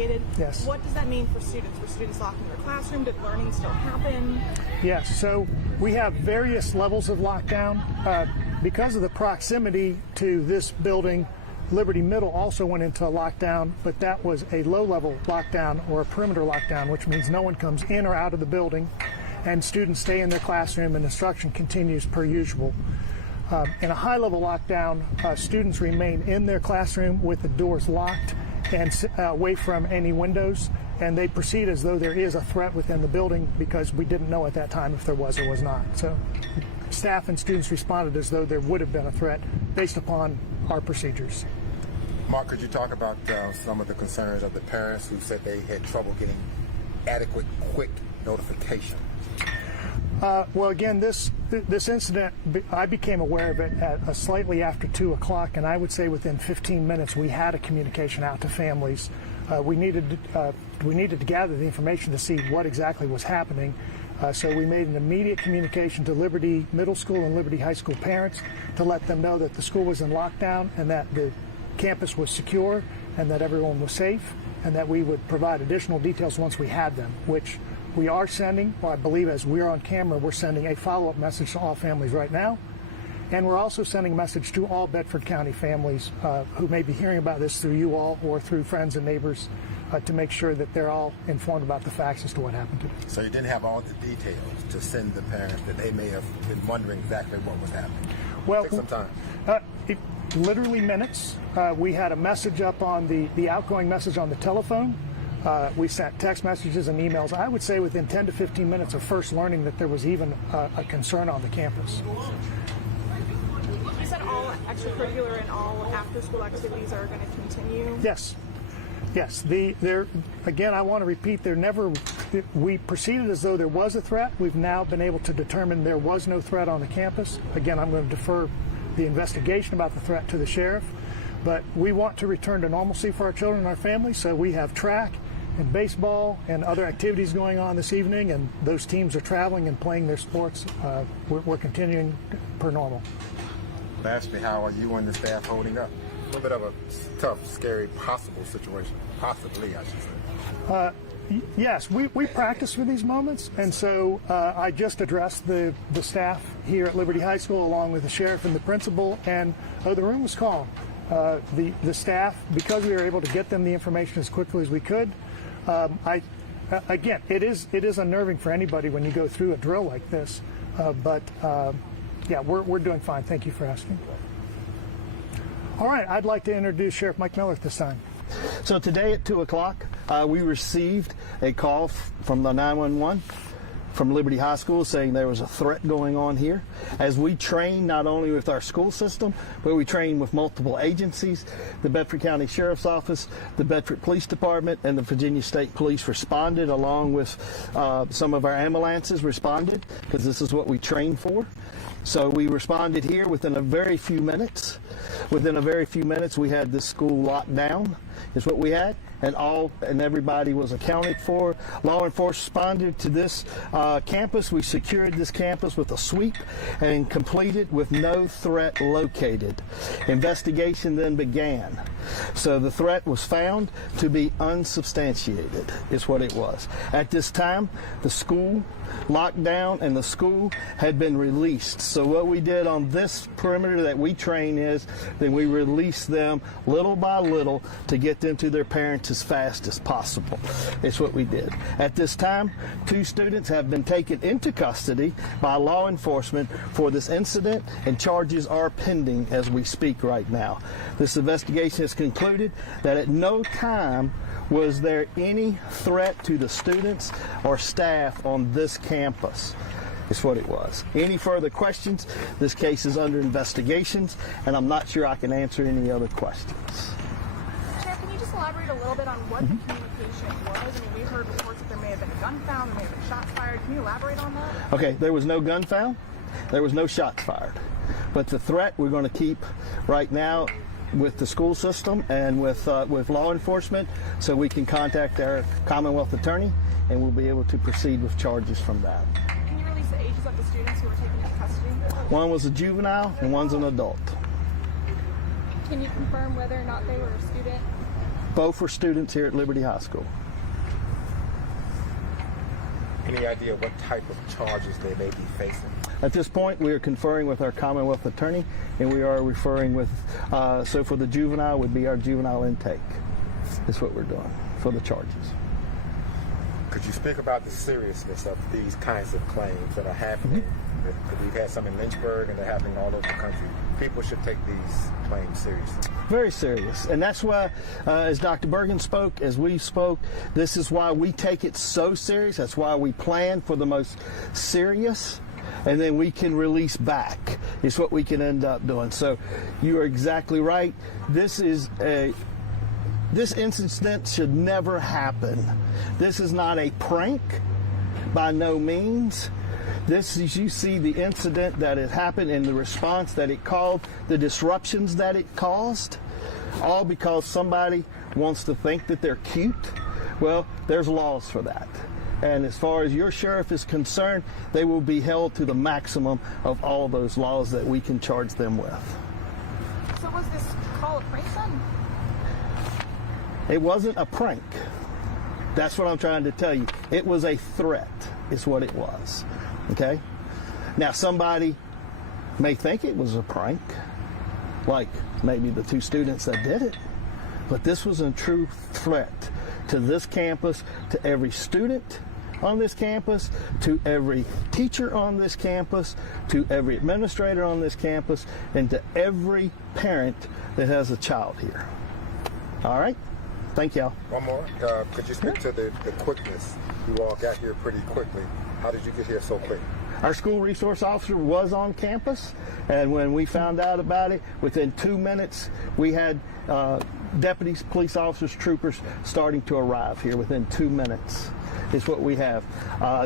located. Yes. What does that mean for students? Were students locked in their classroom? Did learning still happen? Yes, so we have various levels of lockdown. Because of the proximity to this building, Liberty Middle also went into a lockdown, but that was a low-level lockdown or a perimeter lockdown, which means no one comes in or out of the building, and students stay in their classroom and instruction continues per usual. In a high-level lockdown, students remain in their classroom with the doors locked and away from any windows, and they proceed as though there is a threat within the building because we didn't know at that time if there was or was not. So staff and students responded as though there would have been a threat based upon our procedures. Mark, could you talk about some of the concerns of the parents who said they had trouble getting adequate, quick notification? Well, again, this incident, I became aware of it at slightly after 2 o'clock, and I would say within 15 minutes we had a communication out to families. We needed to gather the information to see what exactly was happening. So we made an immediate communication to Liberty Middle School and Liberty High School parents to let them know that the school was in lockdown and that the campus was secure and that everyone was safe, and that we would provide additional details once we had them, which we are sending. Well, I believe as we're on camera, we're sending a follow-up message to all families right now. And we're also sending a message to all Bedford County families who may be hearing about this through you all or through friends and neighbors to make sure that they're all informed about the facts as to what happened to them. So you didn't have all the details to send the parents that they may have been wondering exactly what was happening? Well, Take some time. Literally minutes. We had a message up on the outgoing message on the telephone. We sent text messages and emails. I would say within 10 to 15 minutes of first learning that there was even a concern on the campus. You said all extracurricular and all after-school activities are going to continue? Yes. Yes. Again, I want to repeat, we proceeded as though there was a threat. We've now been able to determine there was no threat on the campus. Again, I'm going to defer the investigation about the threat to the sheriff. But we want to return to normalcy for our children and our families, so we have track and baseball and other activities going on this evening, and those teams are traveling and playing their sports. We're continuing per normal. Lastly, how are you and the staff holding up? A little bit of a tough, scary, possible situation. Possibly, I should say. Yes, we practice for these moments, and so I just addressed the staff here at Liberty High School along with the sheriff and the principal, and the room was calm. The staff, because we were able to get them the information as quickly as we could, again, it is unnerving for anybody when you go through a drill like this, but yeah, we're doing fine. Thank you for asking. All right, I'd like to introduce Sheriff Mike Miller at this time. So today at 2 o'clock, we received a call from the 911 from Liberty High School saying there was a threat going on here. As we train not only with our school system, but we train with multiple agencies, the Bedford County Sheriff's Office, the Bedford Police Department, and the Virginia State Police responded, along with some of our ambulances responded, because this is what we train for. So we responded here within a very few minutes. Within a very few minutes, we had this school locked down, is what we had, and everybody was accounted for. Law enforcement responded to this campus. We secured this campus with a sweep and completed with no threat located. Investigation then began. So the threat was found to be unsubstantiated, is what it was. At this time, the school locked down and the school had been released. So what we did on this perimeter that we train is then we released them little by little to get them to their parents as fast as possible. It's what we did. At this time, 2 students have been taken into custody by law enforcement for this incident, and charges are pending as we speak right now. This investigation has concluded that at no time was there any threat to the students or staff on this campus. Is what it was. Any further questions? This case is under investigations, and I'm not sure I can answer any other questions. Sheriff, can you just elaborate a little bit on what the communication was? I mean, we've heard reports that there may have been a gun found, there may have been shots fired. Can you elaborate on that? Okay, there was no gun found. There was no shots fired. But the threat we're going to keep right now with the school system and with law enforcement, so we can contact our Commonwealth attorney, and we'll be able to proceed with charges from that. Can you release the ages of the students who were taken into custody? One was a juvenile and one's an adult. Can you confirm whether or not they were a student? Both were students here at Liberty High School. Any idea what type of charges they may be facing? At this point, we are conferring with our Commonwealth attorney, and we are referring with, so for the juvenile would be our juvenile intake. That's what we're doing for the charges. Could you speak about the seriousness of these kinds of claims that are happening? We've had some in Lynchburg, and they're happening all over the country. People should take these claims seriously. Very serious. And that's why, as Dr. Bergen spoke, as we spoke, this is why we take it so serious. That's why we plan for the most serious, and then we can release back. It's what we can end up doing. So you are exactly right. This incident should never happen. This is not a prank, by no means. This is, you see the incident that had happened and the response that it called, the disruptions that it caused, all because somebody wants to think that they're cute. Well, there's laws for that. And as far as your sheriff is concerned, they will be held to the maximum of all those laws that we can charge them with. So was this call a prank then? It wasn't a prank. That's what I'm trying to tell you. It was a threat, is what it was. Okay? Now, somebody may think it was a prank, like maybe the two students that did it, but this was a true threat to this campus, to every student on this campus, to every teacher on this campus, to every administrator on this campus, and to every parent that has a child here. All right? Thank y'all. One more. Could you speak to the quickness? You all got here pretty quickly. How did you get here so quick? Our school resource officer was on campus, and when we found out about it, within 2 minutes, we had deputies, police officers, troopers starting to arrive here within 2 minutes. Is what we have.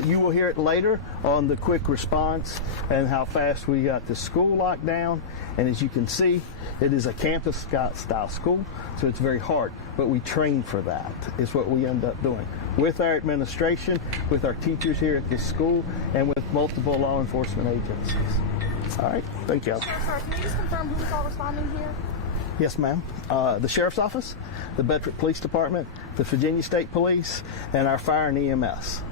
You will hear it later on the quick response and how fast we got the school locked down. And as you can see, it is a campus-style school, so it's very hard. But we train for that, is what we end up doing with our administration, with our teachers here at this school, and with multiple law enforcement agencies. All right, thank you. Sheriff, sorry, can you just confirm who's all responding here? Yes, ma'am. The Sheriff's Office, the Bedford Police Department, the Virginia State Police, and our fire and EMS.